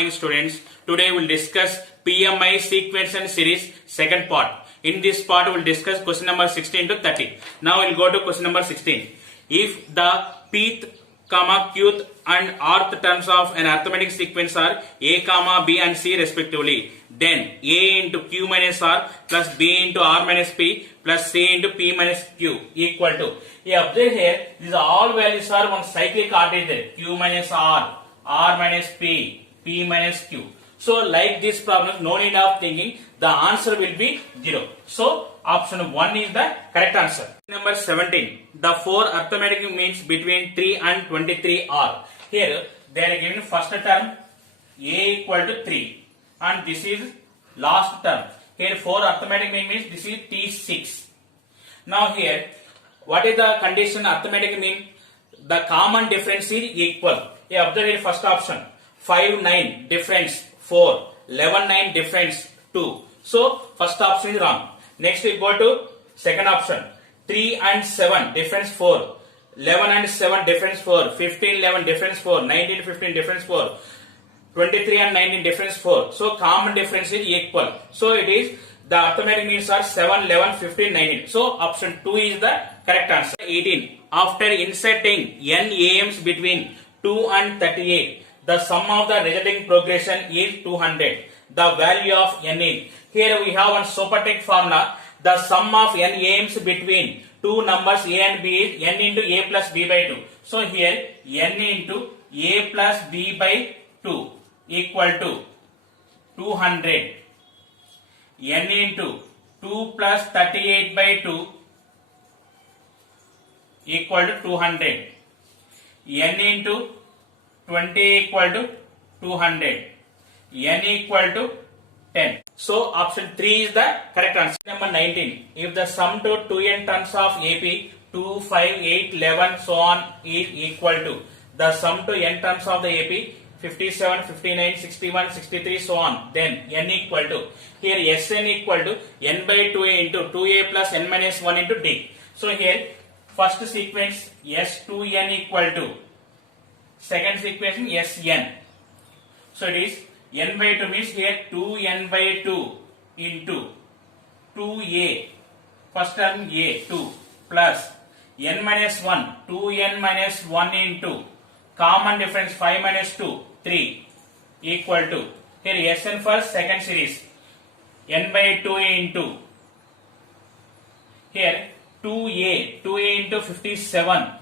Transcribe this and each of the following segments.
morning students. Today we'll discuss PMI sequence and series second part. In this part we'll discuss question number 16 to 30. Now we'll go to question number 16. If the pth, qth and rth terms of an arithmetic sequence are a, b and c respectively, then a into q minus r plus b into r minus p plus c into p minus q equal to. You observe here, these are all values are one cyclic order, q minus r minus p, p minus q. So like this problem, no need of thinking, the answer will be 0. So option 1 is the correct answer. Number 17. The four arithmetic means between 3 and 23 are. Here they are given first term a equal to 3 and this is last term. Here 4 arithmetic means this is T6. Now here what is the condition arithmetic mean? The common difference is equal. Here observe here first option 5 9 difference 4, 11 9 difference 2. So first option is wrong. Next we go to second option 3 and 7 difference 4, 11 and 7 difference 4, 15 11 difference 4, 19 15 difference 4, 23 and 19 difference 4. So common difference is equal. So it is the arithmetic means are 7, 11, 15, 19. So option 2 is the correct answer. 18. After inserting n AMs between 2 and 38, the sum of the resulting progression is 200. The value of n is. Here we have one supertech formula. The sum of n AMs between two numbers a and b is n into a plus b by 2. So here n into a plus b by 2 equal to 200. n into 2 plus 38 by 2 equal to 200. n into 20 equal to 200. n equal to 10. So option 3 is the correct answer. Number 19. If the sum to 2n terms of AP 2, 5, 8, 11 so on is equal to the sum to n terms of the AP 57, 59, 61, 63 so on, then n equal to, here Sn equal to n by 2a into 2a plus n minus 1 into d. So here first sequence S2n equal to second sequence Sn. So it is n by 2 means here 2n by 2 into 2a, first term a 2 plus n minus 1, 2n minus 1 into common difference 5 minus 2, 3 equal to, here Sn first second series n by 2 into, here 2a into 57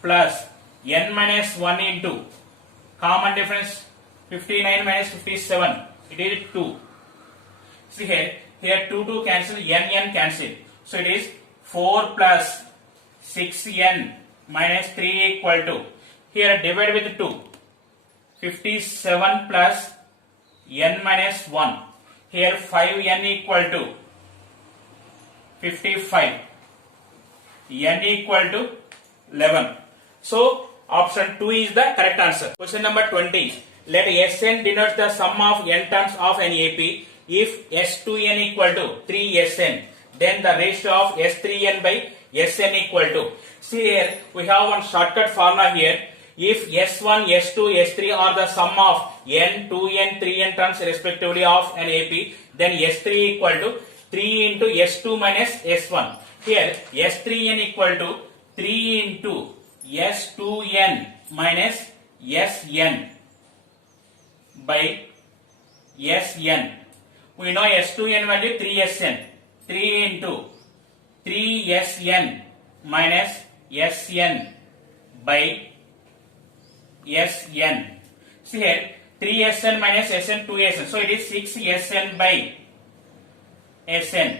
plus n minus 1 into common difference 59 minus 57, it is 2. See here 2 cancel, n cancel. So it is 4 plus 6n minus 3 equal to, here divide with 2, 57 plus n minus 1, here 5n equal to 55, n equal to 11. So option 2 is the correct answer. Question number 20. Let Sn denote the sum of n terms of an AP. If S2n equal to 3Sn, then the ratio of S3n by Sn equal to. See here, we have one shortcut formula here. If S1, S2, S3 are the sum of n, 2n, 3n terms respectively of an AP, then S3 equal to 3 into S2 minus S1. Here S3n equal to 3 into S2n minus Sn by Sn. We know S2n value 3Sn. 3 into 3Sn minus Sn by Sn. See here 3Sn minus Sn 2Sn. So it is 6Sn by Sn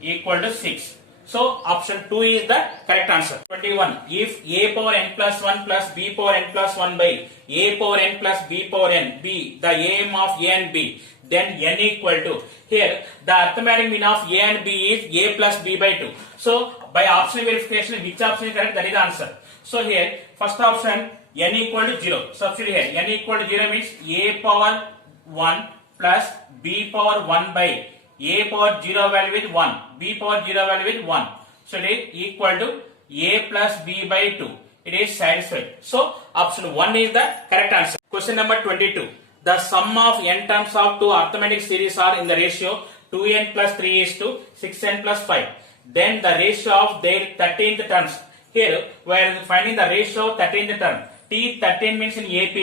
equal to 6. So option 2 is the correct answer. 21. If a power n plus 1 plus b power n plus 1 by a power n plus b power n be the AM of a and b, then n equal to, here the arithmetic mean of a and b is a plus b by 2. So by option verification which option is correct, that is the answer. So here first option n equal to 0. Substitute here n equal to 0 means a power 1 plus b power 1 by a power 0 value with 1, b power 0 value with 1. So it is equal to a plus b by 2. It is satisfied. So option 1 is the correct answer. Question number 22. the sum of n terms of two arithmetic series are in the ratio 2n plus 3 is to 6n plus 5. Then the ratio of their 13th terms. Here we are finding the ratio of 13th term. T13 means in AP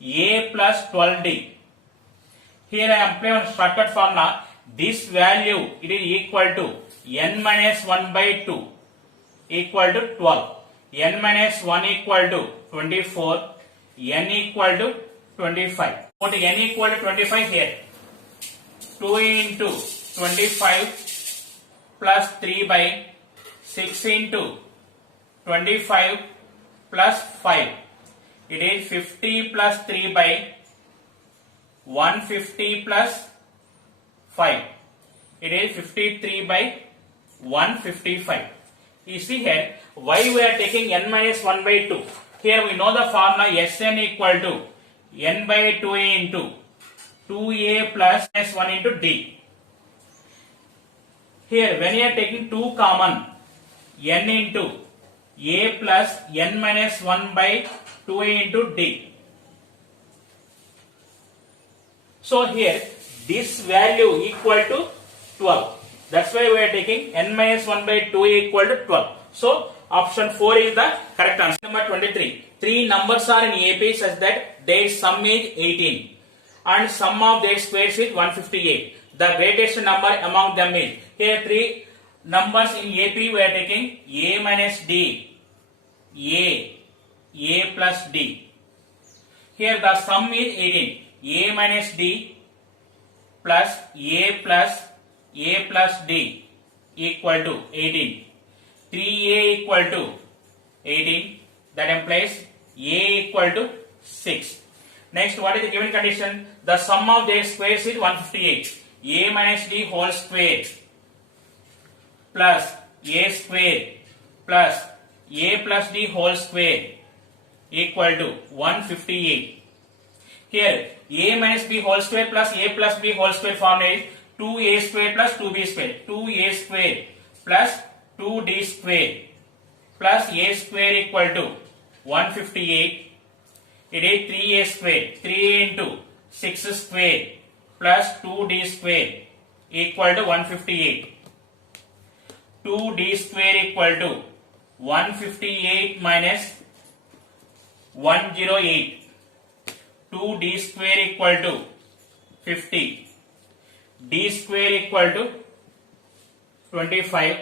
A plus 12D. Here I am applying one shortcut formula. This value it is equal to n minus 1 by 2 equal to 12. N minus 1 equal to 24. N equal to 25. Put n equal to 25 here. 2 into 25 plus 3 by 6 into 25 plus 5. It is 50 plus 3 by 150 plus 5. It is 53 by 155. You see here, why we are taking n minus 1 by 2. Here we know the formula Sn equal to n by 2a into 2a plus s1 into d. Here when you are taking 2 common, n into a plus n minus 1 by 2a into d. So here this value equal to 12. That's why we are taking n minus 1 by 2a equal to 12. So option 4 is the correct answer. Number 23. Three numbers are in AP such that their sum is 18 and sum of their squares is 158. The greatest number among them is. Here three numbers in AP we are taking a minus d, a plus d. Here the sum is 18. A minus d plus a plus d equal to 18. 3a equal to 18. That implies a equal to 6. Next, what is the given condition? The sum of their squares is 158. A minus d whole square plus a square plus a plus d whole square equal to 158. Here a minus b whole square plus a plus b whole square formula is 2a square plus 2b square. 2a square plus 2d square plus a square equal to 158. It is 3a square. 3 into 6 square plus 2d square equal to 158. 2d square equal to 158 minus 108. 2d square equal to 50. D square equal to 25.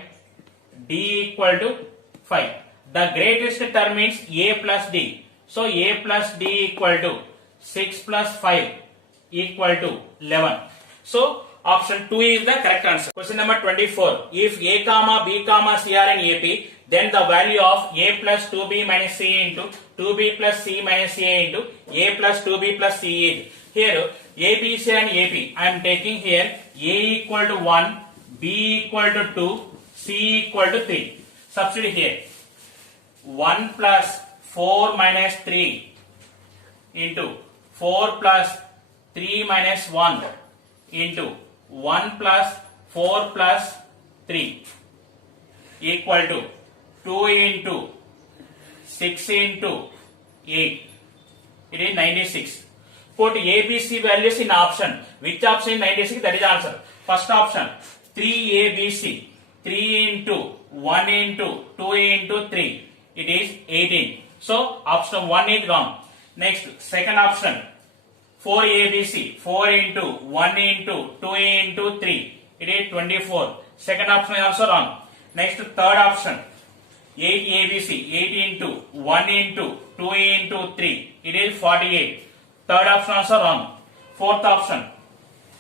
D equal to 5. The greatest term means a plus d. So a plus d equal to 6 plus 5 equal to 11. So option 2 is the correct answer. Question number 24. If a comma b comma c are in AP, then the value of a plus 2b minus c into 2b plus c minus a into a plus 2b plus c is. Here a, b, c and AP. I am taking here a equal to 1, b equal to 2, c equal to 3. Substitute here. 1 plus 4 minus 3 into 4 plus 3 minus 1 into 1 plus 4 plus 3 equal to 2 into 6 into 8. It is 96. Put ABC values in option. Which option is 96? That is the answer. First option 3ABC. 3 into 1 into 2 into 3. It is 18. So option 1 is wrong. Next, second option 4ABC. 4 into 1 into 2 into 3. It is 24. Second option is also wrong. Next, third option 8ABC. 8 into 1 into 2 into 3. It is 48. Third option also wrong. Fourth option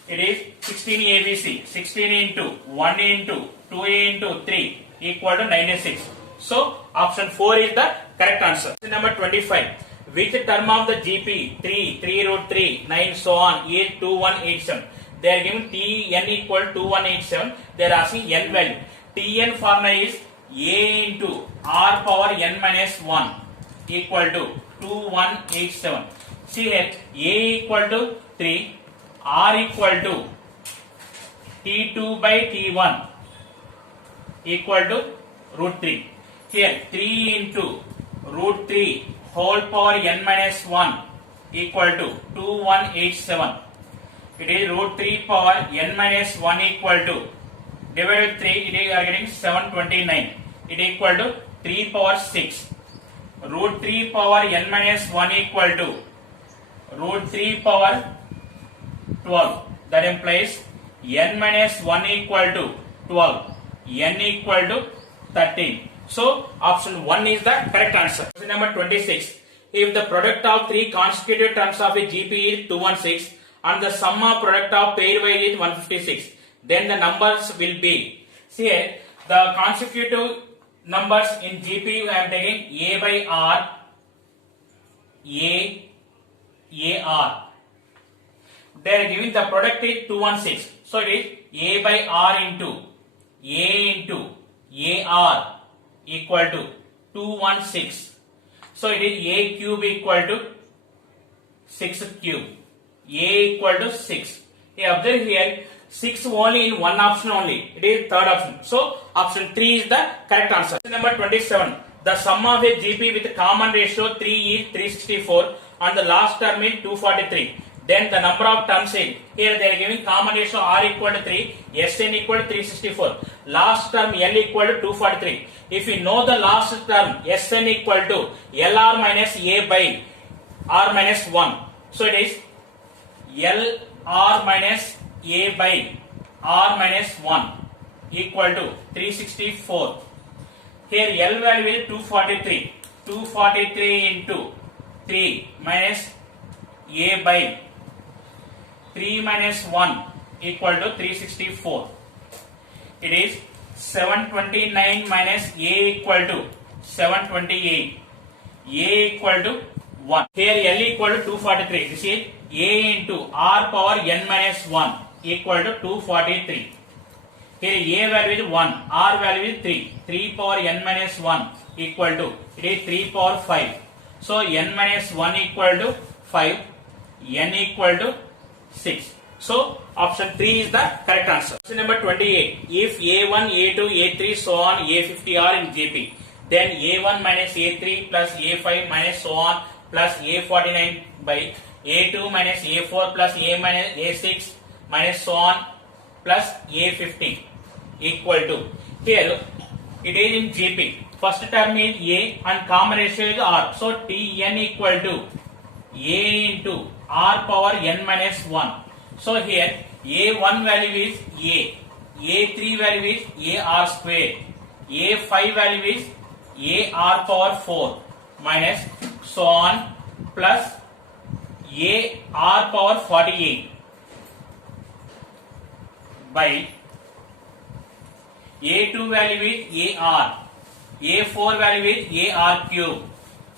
it is 16ABC. 16 into 1 into 2 into 3 equal to 96. So option 4 is the correct answer. Number 25. Which term of the GP 3, 3 root 3, 9 so on is 2187? They are giving Tn equal to 2187. They are asking n value. Tn formula is a into r power n minus 1 equal to 2187. See here a equal to 3, r equal to t2 by t1 equal to root 3. Here 3 into root 3 whole power n minus 1 equal to 2187. It is root 3 power n minus 1 equal to divided with 3, it is getting 729. It equal to 3 power 6. Root 3 power n minus 1 equal to root 3 power 12. That implies n minus 1 equal to 12. N equal to 13. So option 1 is the correct answer. Question number 26. If the product of three consecutive terms of a GP is 216 and the sum of product of pairwise is 156, then the numbers will be. See here, the consecutive numbers in GP I am taking A by R, AR. They are giving the product is 216. So it is A by R into A into AR equal to 216. So it is A cube equal to 6 cube. A equal to 6. Observe here 6 only in one option only. It is third option. So option 3 is the correct answer. Number 27. The sum of a GP with common ratio 3 is 364 and the last term is 243. Then the number of terms in here they are giving common ratio R equal to 3, Sn equal to 364, last term L equal to 243. If you know the last term Sn equal to Lr minus A by R minus 1. So it is Lr minus A by R minus 1 equal to 364. Here L value is 243. 243 into 3 minus A by 3 minus 1 equal to 364. It is 729 minus A equal to 728. A equal to 1. Here L equal to 243. This is A into R power n minus 1 equal to 243. Here A value is 1, R value is 3. 3 power n minus 1 equal to, it is 3 power 5. So n minus 1 equal to 5, n equal to 6. So option 3 is the correct answer. Question number 28. If A1, A2, A3 so on A50 are in GP, then A1 minus A3 plus A5 minus so on plus A49 by A2 minus A4 plus A minus A6 minus so on plus A50 equal to, here it is in GP. First term is A and common ratio is R. So Tn equal to A into R power n minus 1. So here A1 value is A, A3 value is AR square, A5 value is AR power 4 minus so on plus AR power 48 by A2 value is AR, A4 value is AR cube,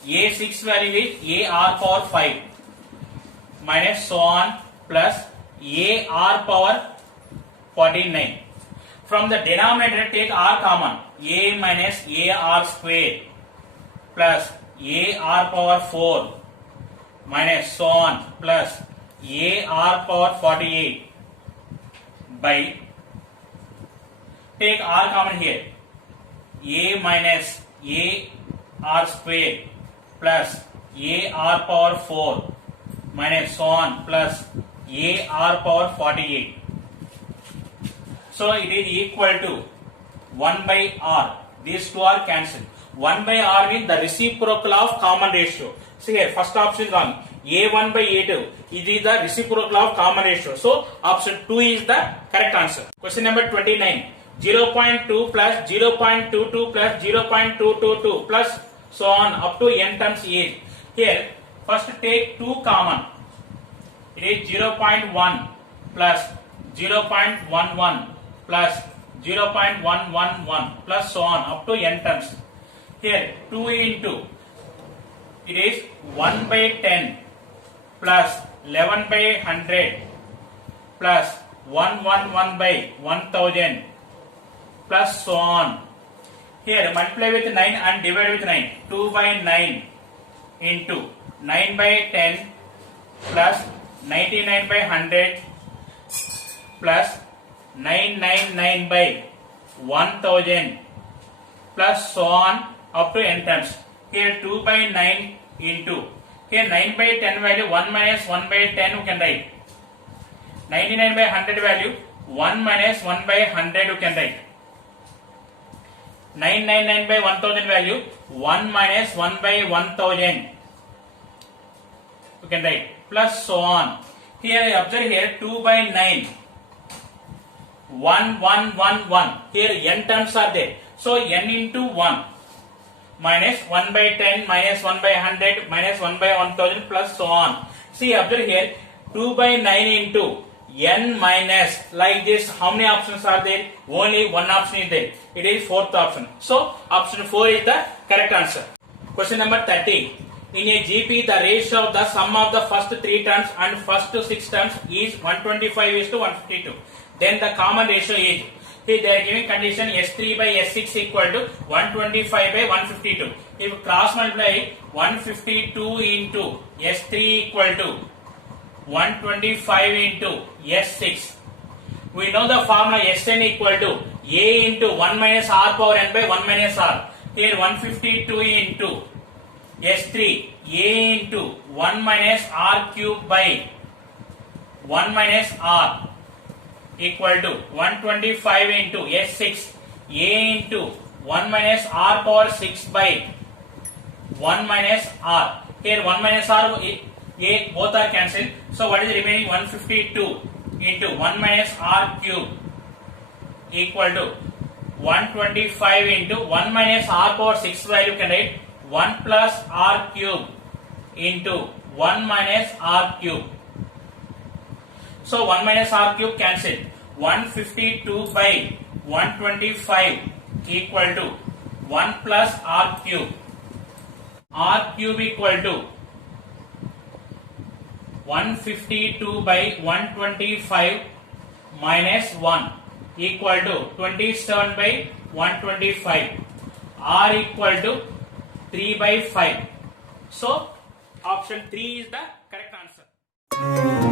A6 value is AR power 5 minus so on plus AR power 49. From the denominator take R common, A minus AR square plus AR power 4 minus so on plus AR power 48 by, take R common here, A minus AR square plus AR power 4 minus so on plus AR power 48. So it is equal to 1 by R. These two are cancelled. 1 by R means the reciprocal of common ratio. See here, first option is wrong. A1 by A2. It is the reciprocal of common ratio. So option 2 is the correct answer. Question number 29. 0.2 plus 0.22 plus 0.222 plus so on up to n terms is. Here first take 2 common. It is 0.1 plus 0.11 plus 0.111 plus so on up to n terms. Here 2 into, it is 1 by 10 plus 11 by 100 plus 111 by 1000 plus so on. Here multiply with 9 and divide with 9. 2 by 9 into 9 by 10 plus 99 by 100 plus 999 by 1000 plus so on up to n terms. Here 2 by 9 into, Here 9 by 10 value 1 minus 1 by 10 we can write. 99 by 100 value 1 minus 1 by 100 you can write. 999 by 1000 value 1 minus 1 by 1000 you can write, plus so on. Here observe here 2 by 9 1 1 1 1. Here n terms are there, so n into 1 minus 1 by 10 minus 1 by 100 minus 1 by 1000 plus so on. See, observe here 2 by 9 into n minus, like this. How many options are there? Only one option is there. It is fourth option. So option 4 is the correct answer. Question number 30. In a GP, the ratio of the sum of the first 3 terms and first 6 terms is 125 is to 152. Then the common ratio is, here they are giving condition S3 by S6 equal to 125 by 152. If cross multiply 152 into S3 equal to 125 into S6. We know the formula Sn equal to A into 1 minus R power n by 1 minus R. Here 152 into S3, A into 1 minus R cube by 1 minus R equal to 125 into S6, A into 1 minus R power 6 by 1 minus R. Here 1 minus R, A both are cancelled. So what is remaining? 152 into 1 minus R cube equal to 125 into 1 minus R power 6 value can write 1 plus R cube into 1 minus R cube. So 1 minus R cube cancelled. 152 by 125 equal to 1 plus R cube. R cube equal to 152 by 125 minus 1 equal to 27 by 125. R equal to 3 by 5. So option 3 is the correct answer.